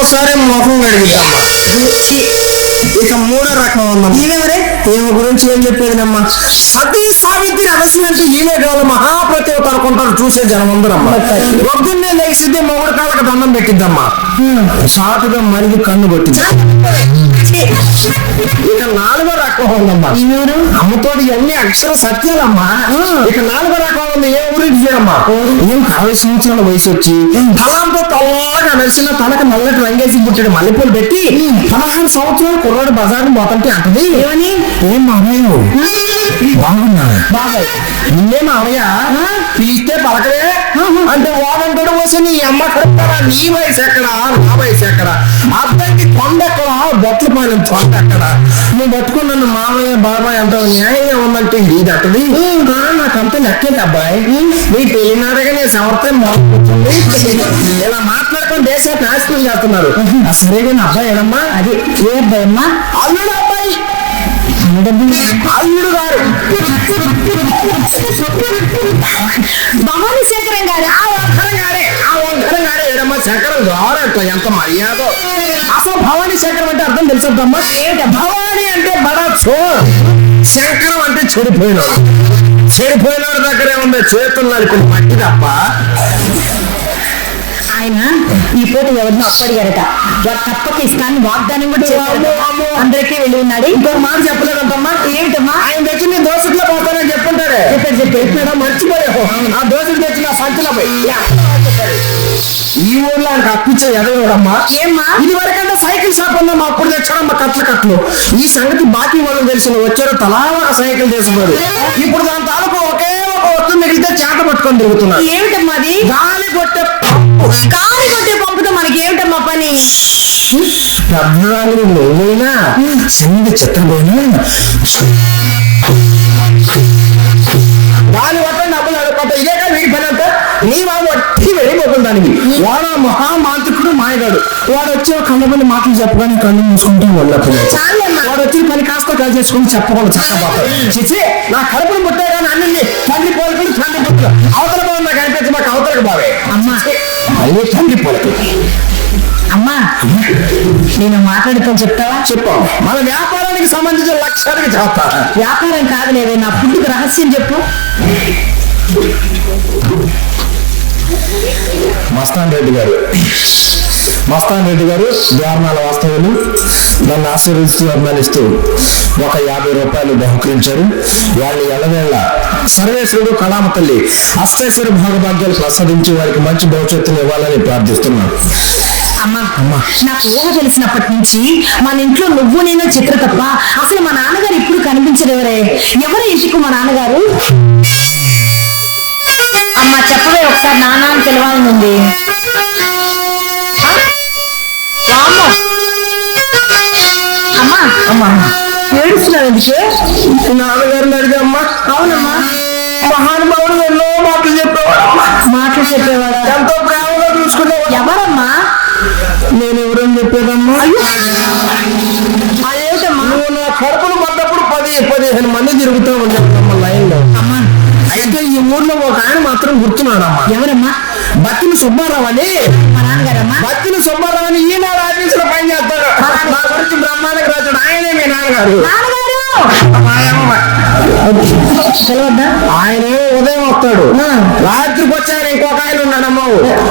ఒకసారి ముఖం కడిగిద్దమ్మా. ఇక మూడో రకం ఉందమ్మా. ఈమెవరే? ఈమె గురించి ఏం చెప్పేదినమ్మా? సతీ సావిత్రి రహస్యం అంటే ఈమె కావాలి మహాప్రతివత అనుకుంటారు చూసే జనం అందరమ్మా. పొద్దున్నే లేచిద్ది మొగుడు కాళ్ళకి దండం పెట్టిద్దమ్మా. సాటుగా మరిగి కన్ను కొట్టింది. ఇక నాలుగో రకం ఉందమ్మా. ఈమెవరు? అమ్మతోటి ఇవన్నీ అక్షర సత్యాలమ్మా. ఇక నాలుగో రకం ఉంది. ఏ గురించి చూడమ్మా? ఏం 60 సంవత్సరాల వయసు వచ్చి తలంతో తల్లగా నడిచిన తనకు నల్లటి రంగేసి పుట్టాడు మల్లెపూలు పెట్టి 16 సంవత్సరాలు కుర్రాడు బజార్ని పోతంటే అంటది ఏమని? ఏం మామయ్య బాగున్నా? బాబాయ్ నిన్నే మామయ్య పిలిస్తే పలకడే అంటే వాడంటాడు. వచ్చి నీ అమ్మ కడతారా? నీ వయసు ఎక్కడా? నా వయసు ఎక్కడా? అబ్బాయికి కొండ ఎక్కడా? బొట్ల పైన తొండ ఎక్కడా? నువ్వు పట్టుకుని నన్ను మామయ్య బాబాయ్ అంటావు న్యాయంగా ఉందంటే ఇది అంటది. నాకంతా లెక్కేది అబ్బాయి. నీ పెళ్ళినాడగా నేను సమర్థం మోసపోతుంది. ఇలా మాట్లాడుకొని దేశాన్ని నాశనం చేస్తున్నారు. సరేగా నా అబ్బాయి ఏడమ్మా? అది ఏ అబ్బాయి అమ్మా? అల్లుడు అబ్బాయి. అల్లుడు గారు భవానీ శేఖరం గారు. ఆ వంకరం గారే ఏడమ్మా? శంకరం గారు అట్లా ఎంత మర్యాద. అసలు భవానీ శంకరం అంటే అర్థం తెలుసమ్మా? భవానీ అంటే బడా చోర్, శంకరం అంటే చెడిపోయినాడు. చెడిపోయినాడు దగ్గరే ఉంది చేతులు నడుకుని మట్టి తప్ప. ఆయన ఈ పూట ఎవరినో అప్పడిగారట. వాడు తప్పక ఇస్తాను వాగ్దానం కూడా చేశాడు. అందరికీ వెళ్ళి ఉన్నాడు. ఇంకో మాట చెప్పలేదంటమ్మా. ఏమిటమ్మా? ఆయన తెచ్చి నీ దోశలో పోతానని చెప్పుంటాడే. చెప్పాడా? మర్చిపోయావు. ఆ దోశలు తెచ్చి నా సంచిలో పోయి ఈ ఊర్లో ఆయనకు అప్పించే ఎదగడమ్మా. ఏమ్మా? ఇది వరకంటే సైకిల్ షాప్ ఉందమ్మా. అప్పుడు తెచ్చాడమ్మా కట్లు. ఈ సంగతి బాకీ వాళ్ళు తెలిసిన వచ్చారు తలా సైకిల్ తీసుకున్నాడు. ఇప్పుడు దాని తాలూకు ఒకే ఒక వస్తువు మిగిలితే చేత పట్టుకొని తిరుగుతున్నాడు. ఏమిటమ్మా అది? గాలి కొట్టే పంపుతో మనకి ఏమిటమ్మా పని? పెద్దదాని నువ్వైనా చిన్నది చిత్రమైనా గాలి కొట్ట డబ్బులు అడుగుతా. ఇదే కాదు వీడి పని అంతా. నీ బాబు వట్టి వెళ్ళిపోతుంది దానికి. వాడు మహామాంత్రికుడు మాయగాడు. వాడు వచ్చే కళ్ళబల్లి మాటలు చెప్పగానే కళ్ళు మూసుకుంటూ వెళ్ళప్పుడు వాడు వచ్చిన పని కాస్త కాల్ చేసుకుని చెప్పకుండా చక్కబోతాడు. చిచ్చి నా కడుపును పుట్టే కానీ అన్ని తండ్రి పోలికలు తండ్రి పుట్టులు అవతల బాబు నాకు అనిపించి మాకు అవతలకు బావే అమ్మా. అన్ని తండ్రి పోలికలు. అమ్మా నేను మాట్లాడుతాను చెప్తావా? చెప్పాం. మన వ్యాపారానికి సంబంధించిన లక్ష్యానికి చేస్తా. వ్యాపారం కాదులేవే, నా పుట్టుకు రహస్యం చెప్పు. మస్తాన్ రెడ్డి గారు ద్వారనాల వాస్తవులు నన్ను ఆశీర్వదిస్తూ అభిమానిస్తూ ఒక 50 రూపాయలు బహుకరించారు. వాళ్ళు ఎల్లవేళ సర్వేశ్వరుడు కళామ తల్లి అష్టైశ్వర భాగభాగ్యాలు ప్రసాదించి వారికి మంచి భవిష్యత్తును ఇవ్వాలని ప్రార్థిస్తున్నాను. అమ్మా నాకు ఊహ తెలిసినప్పటి నుంచి మన ఇంట్లో నువ్వు నేను చిత్ర తప్ప అసలు మా నాన్నగారు ఇప్పుడు కనిపించరు. ఎవరే ఇంటికి మా నాన్నగారు? అమ్మా చెప్పవే ఒకసారి నాన్న అని పిలవాలని ఉంది. అమ్మా అమ్మా ఏడుస్తున్నావు ఎందుకే? నాన్నగారిని అడిగమ్మా. అవునమ్మా. మహానుభావుడు ఎన్నో మాటలు చెప్పేవాడా? ఎంతో ప్రేమగా చూసుకునేవాడు. ఎవరమ్మా? నేను ఎవరని చెప్పేదమ్మా? ఏమిటమ్మా? నువ్వు నా కడుపులు పడ్డప్పుడు 10-15 మంది తిరుగుతూ ఉంటారమ్మా లైన్ లో. అయితే ఈ ఊర్లో ఒక ఆయన మాత్రం గుర్తున్నాడమ్మా. ఎవరమ్మా? బత్తిని సుబ్బారావు అని. మా నాన్నగారమ్మా? బత్తిని సుబ్బారావు అని ఈనాడు ఆఫీసులో పని చేస్తాడు. నా గురించి బ్రహ్మాండంగా రాశాడు. ఆయనే మీ నాన్నగారు. తెలవద్దా? ఆయనే ఉదయం వస్తాడు, రాత్రికి వచ్చారు. ఇంకొక ఆయన ఉన్నాడమ్మా.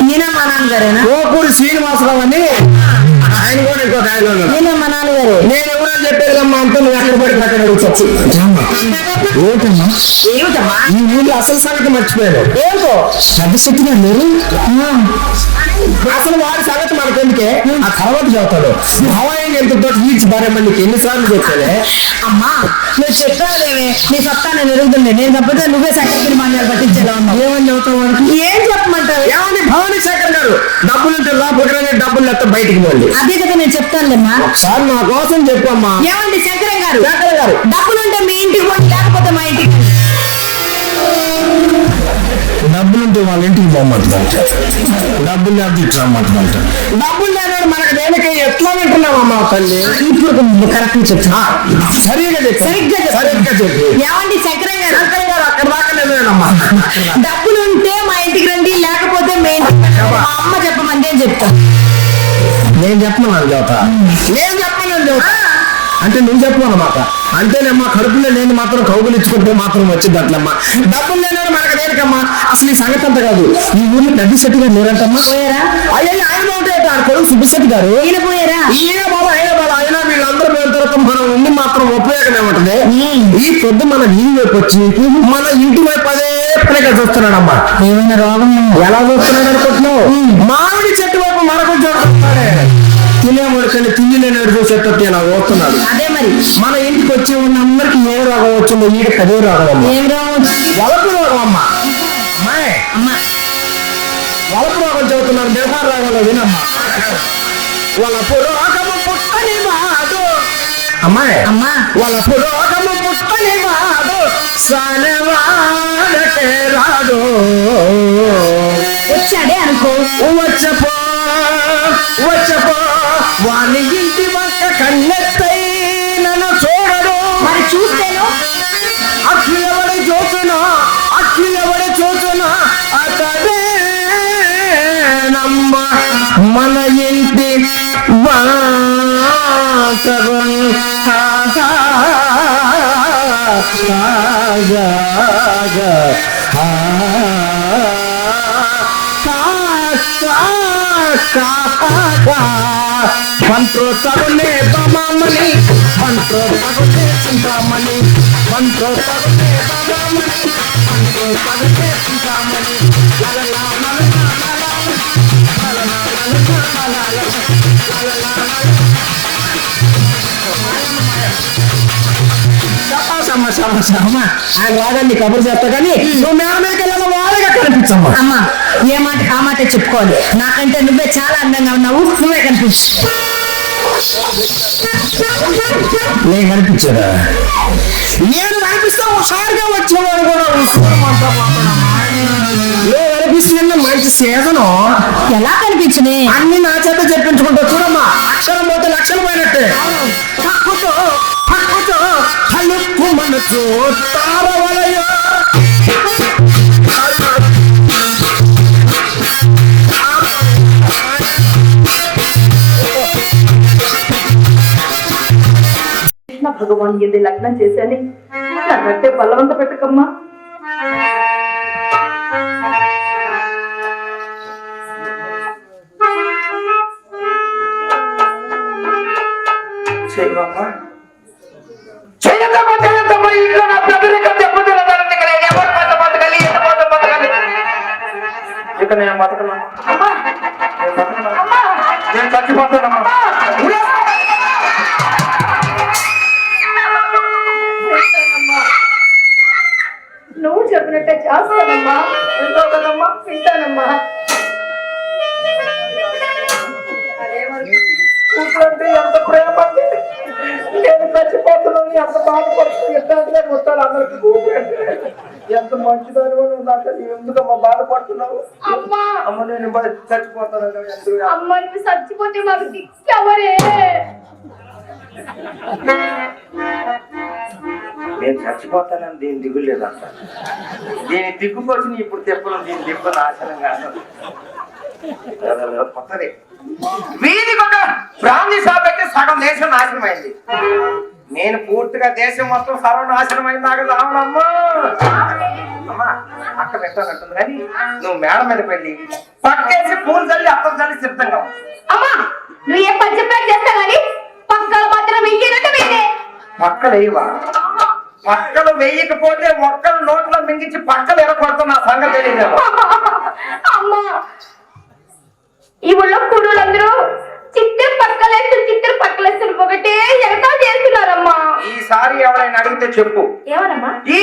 ఈయన మా నాన్నగారేనా? గోపూరి శ్రీనివాసరావు అని ఆయన కూడా ఇంకొక ఆయన ఉన్నాడు. ఈయన మా నాన్నగారే. నేను ఎవరని చెప్పేదమ్మా అంతా నువ్వు ఎక్కడ పడి అక్కడ అడుగుతావు. ఏమిటమ్మా? ఈ ఊళ్ళో అసలు సంగతి మర్చిపోయాడు. ఏమిటో? పెద్ద శక్తిగా లేరు. అసలు వాడి సంగతి మనకెందుకే, ఆ తర్వాత చదువుతాడు. భవాయిని ఎంతో ఈడ్చి భార్యమ్మని ఎన్నిసార్లు చెప్పానే. అమ్మా నువ్వు చెప్పాలేవే, నీ సత్తా నేను ఎరుగుతుంది. నేను తప్పితే నువ్వే సెక్రటరీ మాన్యాలు పట్టించేలా ఉన్నావు. ఏమని చదువుతావు వాడికి? ఏం చెప్పమంటావు? ఏమని భవానీ శేఖర్ గారు డబ్బులుంటే లోపలికి డబ్బులు ఎత్త బయటికి పోండి. అదే కదా నేను చెప్తానులేమ్మా. ఒకసారి నా కోసం చెప్పమ్మా. ఏమండి శంకరం గారు? శేఖర్ గారు డబ్బులుంటే మీ ఇంటికి పోండి, లేకపోతే మా ఇంటికి. డబ్బులుంటే వాళ్ళ ఇంటికి పోమంటుందంట, డబ్బులు లేకపోతే ఇట్లా రమ్మంటుందంట. డబ్బులు లేనాడు మనకు దేనికి ఎట్లా వింటున్నామమ్మా తల్లి? ఇప్పుడు కరెక్ట్ చెప్తా. సరిగ్గా చెప్పి. ఏమండి శంకరం గారు? శంకర్ గారు అక్కడ దాకా లేదమ్మా. డబ్బులుంటే మా ఇంటికి రండి, లేకపోతే మా అమ్మ చెప్పమంటే చెప్తా. నేను చెప్పను చెబుతా, నేను చెప్పను చెబుతా అంటే నువ్వు చెప్పు అన్నమాట. అంతేనమ్మా, కడుపులో నేను మాత్రం కౌగులించుకుంటే మాత్రం వచ్చింది అట్లమ్మా. డబ్బులు లేని మనకు దేనికమ్మా. అసలు ఈ సంగతి అంతా కాదు, ఈ ఊర్లో పెద్ద శెట్టి గారు లేరంటమ్మా. పోయారా? అయ్యో ఆయన ఒకటే ఆయన కొడుకు సుబ్బశెట్టి గారు. ఈయన పోయారా? ఈయన బాబా అయినా వీళ్ళందరూ పోయిన తర్వాత మనం ఉండి మాత్రం ఉపయోగమే ఉంటుంది. ఈ పొద్దు మన వీధి వైపు వచ్చి మన ఇంటి వైపు అదే పనిగా చూస్తున్నాడమ్మా. ఏమైనా రోగం? ఎలా చూస్తున్నాడు అనుకుంటున్నావు? మామిడి చెట్టు వైపు మరొక చూస్తున్నాడే. తినేవాడికని తిండి లేనాడు చూసేటట్టు ఇలా పోతున్నాడు. అదే మరి మన ఇంటికి వచ్చే ఉన్న అందరికి ఏ రోగం వచ్చిందో ఈడికి అదే రోగం అమ్మా. ఏం రోగం? వలపు రోగం అమ్మా. అమ్మాయి అమ్మా వలపు రోగం చదువుతున్నాడు. దేహార రోగంలో వినమ్మా. వలపు రోగము పుట్టని వాడు అమ్మాయి అమ్మా వలపు రోగము పుట్టని వాడు సానవాడకే రాడు. వచ్చాడే అనుకో. వచ్చపో వాని ఇంటి వంక కన్నెత్తై నన్ను చూడడు. మరి చూస్తేను అట్లు ఎవడి చూచునా అతడే నమ్మ మన ఇంటి పంతో తగులే బమామని పంతో తగులే చింతామణి పంతో తగులే బమామని పంతో తగులే చింతామణి లలలా లలలా లలలా ఆయన రాగాన్ని కబురు చేస్తా కానీ నువ్వు మేడ మీదకి వెళ్ళాలి వాళ్ళగా కనిపించమ్మా. అమ్మా ఏ మాట ఆ మాట చెప్పుకోవాలి. నాకంటే నువ్వే చాలా అందంగా ఉన్నావు, నువ్వే కనిపించు. నేను కనిపించాడా? నేను కనిపిస్తా హుషారుగా వచ్చేవాడు కూడా కనిపిస్తున్న మంచి సీజను. ఎలా కనిపించునే? అన్ని నా చేత చెప్పించుకుంటా చూడమ్మా. అక్షరం పోతే లక్షలు పోయినట్టే. హలుక్కు మనసు తారవలయో భగవాన్ ఇది లగ్నం చేశాని నన్నంటే బలవంత పెట్టకమ్మా. ఇక నేను బతకను, నేను చచ్చిపోతానమ్మా. నువ్వు చెప్పినట్టే చేస్తానమ్మా. వింటానమ్మా వింటానమ్మా. కూతురంటే ఎంత ప్రేమ, నేను చచ్చిపోతున్నాను ఎంత బాధపడుతుంది వస్తాను అందరికి. ఎంత మంచిదాని నాకు ఎందుకమ్మా బాధపడుతున్నావు? అమ్మ నేను చచ్చిపోతాను. అమ్మ నువ్వు చచ్చిపోతే మాకు దిక్కెవరే? నేను చచ్చిపోతానని దీని దిగులు లేదంట. దీని దిక్కుకొచ్చి ఇప్పుడు తెప్పను, దీని దిక్కు నాశనం కాదు. కొత్తది వీధికి ఒక బ్రాహ్మీ షాప్ పెట్టి సగం దేశం నాశనం అయింది. నేను పూర్తిగా దేశం మొత్తం సర్వనాశనం అయింది. నాకు రావడమ్మా అమ్మా అక్క పెట్టాలంటుంది కానీ నువ్వు మేడ మీద పెళ్ళి పక్కేసి పూలు చల్లి అప్పం చల్లి సిద్ధంగా. అమ్మా నువ్వు ఏ పని చెప్పా చేస్తా గానీ పక్కల మాత్రం వెయ్యేనట్టు వెయ్యే. పక్కలు వేయవా? పక్కలు వేయకపోతే ఒక్కలు నోట్లో మింగించి పక్కలు ఎరగొడతాం. నా సంగతి తెలియదు. అమ్మా ఈ ఊళ్ళో కుడులందరూ చిత్తూరు పక్కలేస్తారు ఒకటే ఎగతా చేస్తున్నారమ్మా. ఈసారి ఎవరైనా అడిగితే చెప్పు. ఏమనమ్మా? ఈ